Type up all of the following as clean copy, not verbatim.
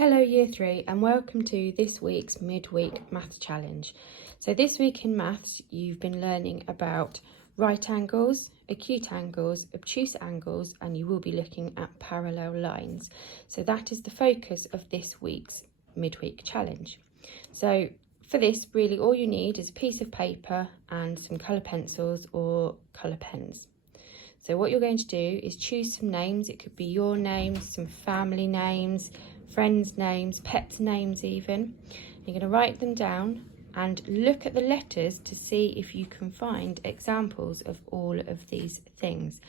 Hello Year 3 and welcome to this week's midweek maths challenge. So this week in maths you've been learning about right angles, acute angles, obtuse angles, and you will be looking at parallel lines. So that is the focus of this week's midweek challenge. So for this, really all you need is a piece of paper and some colour pencils or colour pens. So what you're going to do is choose some names. It could be your names, some family names, friends' names, pets' names even. You're going to write them down and look at the letters to see if you can find examples of all of these things,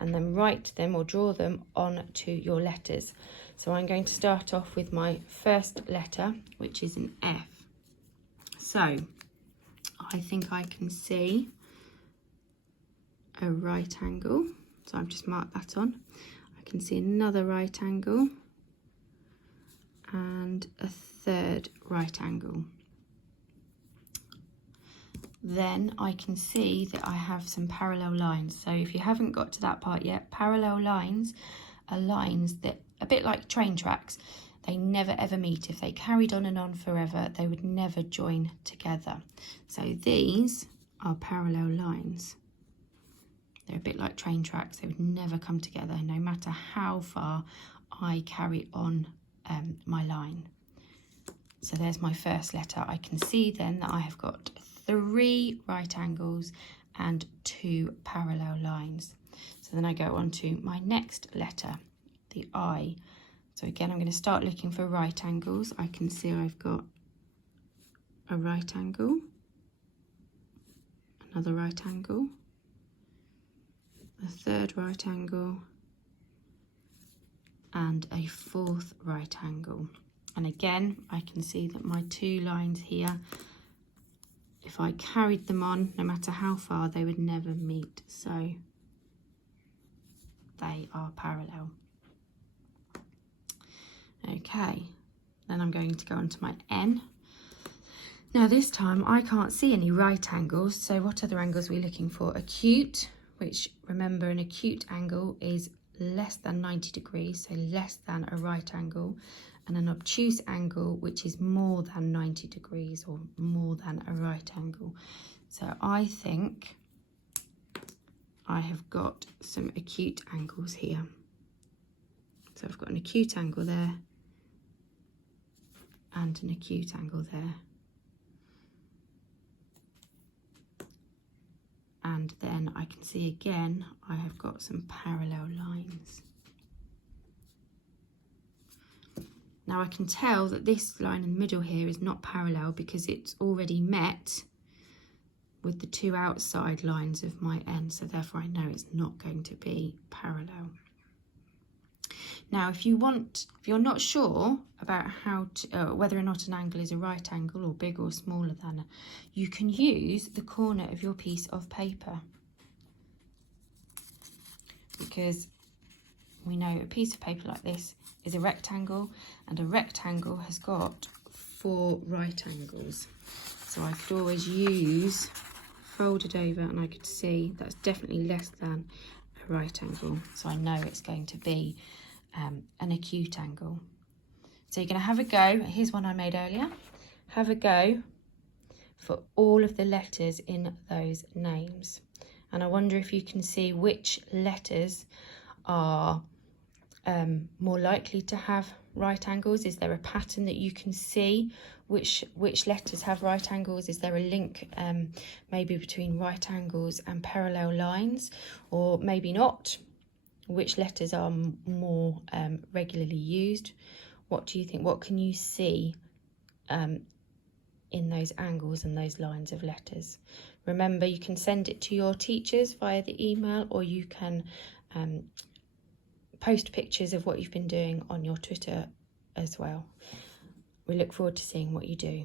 and then write them or draw them onto your letters. So I'm going to start off with my first letter, which is an F. So I think I can see a right angle, so I've just marked that on. I can see another right angle and a third right angle. Then I can see that I have some parallel lines. So if you haven't got to that part yet, parallel lines are lines that, a bit like train tracks, they never ever meet. If they carried on and on forever, they would never join together. So these are parallel lines. They're a bit like train tracks. They would never come together no matter how far I carry on my line. So there's my first letter. I can see then that I have got 3 right angles and 2 parallel lines. So then I go on to my next letter, the I. So again, I'm going to start looking for right angles. I can see I've got a right angle, another right angle, a third right angle, and a fourth right angle. And again, I can see that my 2 lines here, if I carried them on, no matter how far, they would never meet. So they are parallel. Okay, then I'm going to go on to my N. Now this time I can't see any right angles, so what other angles are we looking for? Acute, which remember an acute angle is less than 90 degrees, so less than a right angle, and an obtuse angle which is more than 90 degrees or more than a right angle. So I think I have got some acute angles here. So I've got an acute angle there and an acute angle there. And then I can see again, I have got some parallel lines. Now I can tell that this line in the middle here is not parallel because it's already met with the 2 outside lines of my N, so therefore I know it's not going to be parallel. Now if you're not sure about how to, whether or not an angle is a right angle or bigger or smaller than, you can use the corner of your piece of paper, because we know a piece of paper like this is a rectangle, and a rectangle has got 4 right angles. So I could always use, fold it over, and I could see that's definitely less than a right angle. So I know it's going to be an acute angle. So you're going to have a go. Here's one I made earlier. Have a go for all of the letters in those names. And I wonder if you can see which letters are more likely to have right angles. Is there a pattern that you can see which letters have right angles? Is there a link maybe between right angles and parallel lines, or maybe not? Which letters are more regularly used? What do you think? What can you see in those angles and those lines of letters? Remember, you can send it to your teachers via the email, or you can post pictures of what you've been doing on your Twitter as well. We look forward to seeing what you do.